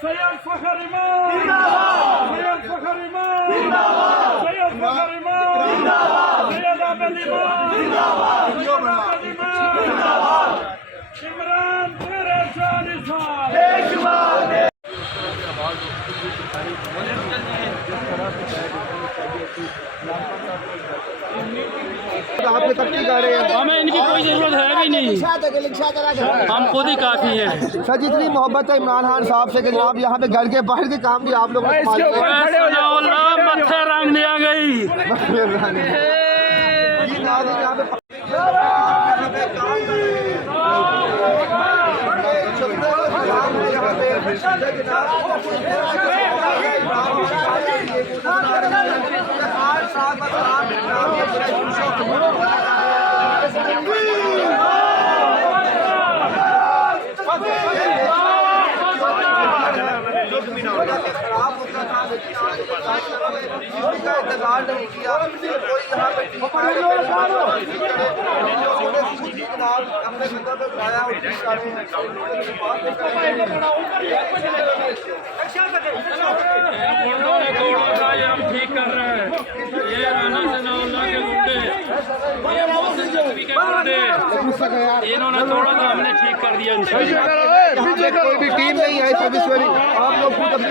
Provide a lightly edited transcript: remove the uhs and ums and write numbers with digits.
सैयद फखर इमाम जिंदाबाद, सैयद फखर इमाम जिंदाबाद, सैयद फखर इमाम जिंदाबाद, सैयद आबिद इमाम जिंदाबाद, सैयद आबिद इमाम जिंदाबाद, इमरान तेरे जानी साल बेशुमार। आपने तब की गाड़ी है, हमें इनकी कोई जरूरत है भी नहीं, हम खुद ही काफी हैं। सर जितनी मोहब्बत है इमरान खान साहब से कि जनाब यहाँ पे घर के बाहर के काम भी आप लोग मत्थे रंग दिया गई। हम ठीक कर रहे हैं, ये राना सनाउल्लाह के मुद्दे, इन्होंने तोड़ा तो हमने ठीक कर दिया। कोई भी टीम नहीं है, आप लोग खुद अपनी